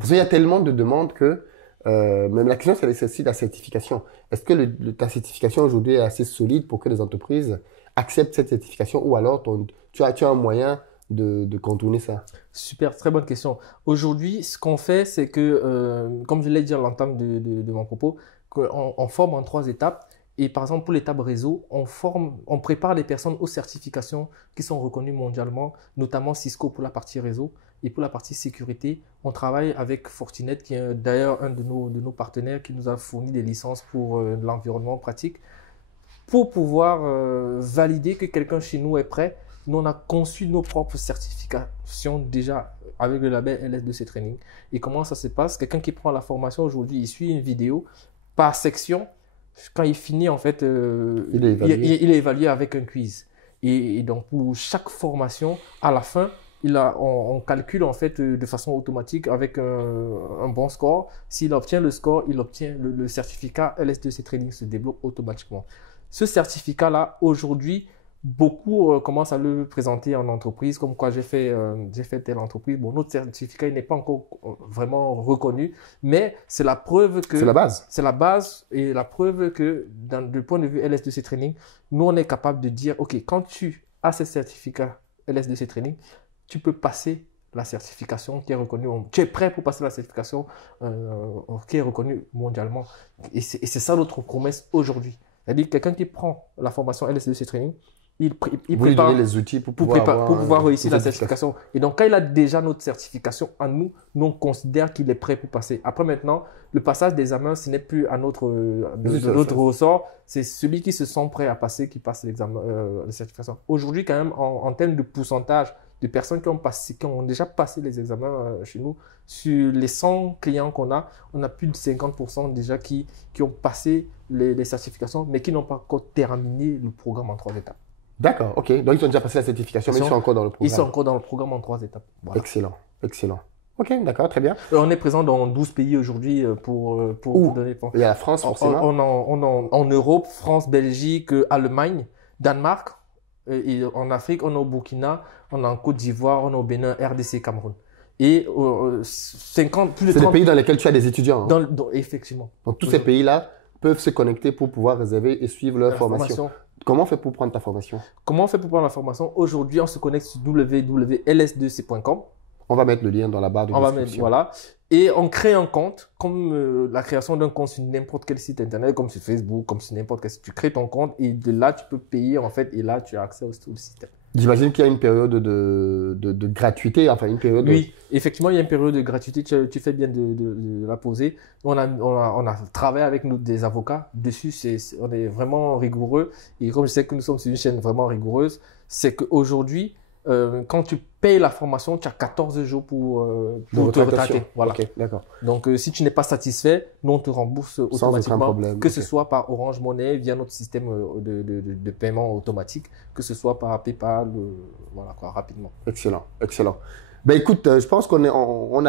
Parce qu'il y a tellement de demandes que même la question, c'est aussi la certification. Est-ce que ta certification aujourd'hui est assez solide pour que les entreprises acceptent cette certification ou alors tu as un moyen de contourner ça? Super, très bonne question. Aujourd'hui, ce qu'on fait, c'est que, comme je l'ai dit à l'entame de mon propos, on forme en 3 étapes. Et par exemple, pour l'étape réseau, on prépare les personnes aux certifications qui sont reconnues mondialement, notamment Cisco pour la partie réseau. Et pour la partie sécurité, on travaille avec Fortinet, qui est d'ailleurs un de nos partenaires qui nous a fourni des licences pour l'environnement pratique. Pour pouvoir valider que quelqu'un chez nous est prêt, nous on a conçu nos propres certifications déjà avec le label LS2C Training. Et comment ça se passe? Quelqu'un qui prend la formation aujourd'hui, il suit une vidéo par section. Quand il finit, en fait, il est évalué avec un quiz. Et donc, pour chaque formation, à la fin, on calcule en fait de façon automatique avec un bon score. S'il obtient le score, il obtient le certificat LS2C Training se débloque automatiquement. Ce certificat-là, aujourd'hui, beaucoup commencent à le présenter en entreprise, comme quoi j'ai fait telle entreprise. Bon, notre certificat il n'est pas encore vraiment reconnu, mais c'est la preuve que… C'est la base. C'est la base et la preuve que, du point de vue LS2C Training, nous, on est capable de dire, OK, quand tu as ce certificat LS2C Training, tu peux passer la certification qui est reconnue, tu es prêt pour passer la certification qui est reconnue mondialement. Et c'est ça notre promesse aujourd'hui. C'est-à-dire quelqu'un qui prend la formation LS2C Training, il Vous lui prépare donnez les outils pour pouvoir réussir la certification. Et donc, quand il a déjà notre certification à nous, on considère qu'il est prêt pour passer. Après, maintenant, le passage d'examen, ce n'est plus à notre ressort. C'est celui qui se sent prêt à passer qui passe l'examen, la certification. Aujourd'hui, quand même, en termes de pourcentage de personnes qui ont déjà passé les examens chez nous, sur les 100 clients qu'on a, on a plus de 50% déjà qui ont passé les certifications, mais qui n'ont pas encore terminé le programme en 3 étapes. D'accord, ok. Donc, ils ont déjà passé la certification, mais ils sont encore dans le programme. Ils sont encore dans le programme en 3 étapes. Voilà. Excellent, excellent. Ok, d'accord, très bien. On est présent dans 12 pays aujourd'hui pour donner… Il y a la France, forcément. En Europe, France, Belgique, Allemagne, Danemark. Et en Afrique, on est au Burkina, on est en Côte d'Ivoire, on est au Bénin, RDC, Cameroun. Et plus de 30… C'est des pays dans lesquels tu as des étudiants. Hein. Effectivement. Donc, tous ces pays-là peuvent se connecter pour pouvoir réserver et suivre leur formation. Comment on fait pour prendre ta formation? Comment on fait pour prendre la formation? Aujourd'hui, on se connecte sur www.ls2c.com. On va mettre le lien dans la barre de description. Voilà. Et on crée un compte, comme la création d'un compte sur n'importe quel site internet, comme sur Facebook, comme sur n'importe quel site. Tu crées ton compte et de là, tu peux payer en fait. Et là, tu as accès au système. J'imagine qu'il y a une période de gratuité, enfin une période… Oui, effectivement, il y a une période de gratuité. Tu fais bien de la poser. On a travaillé avec des avocats dessus. On est vraiment rigoureux. Et comme je sais que nous sommes sur une chaîne vraiment rigoureuse, c'est qu'aujourd'hui, quand tu payes la formation, tu as 14 jours pour te retracter. Voilà. Okay, d'accord. Donc, si tu n'es pas satisfait, nous, on te rembourse automatiquement, que ce soit par Orange Money, via notre système de paiement automatique, que ce soit par PayPal, voilà quoi, rapidement. Excellent, excellent. Ben écoute, je pense qu'on a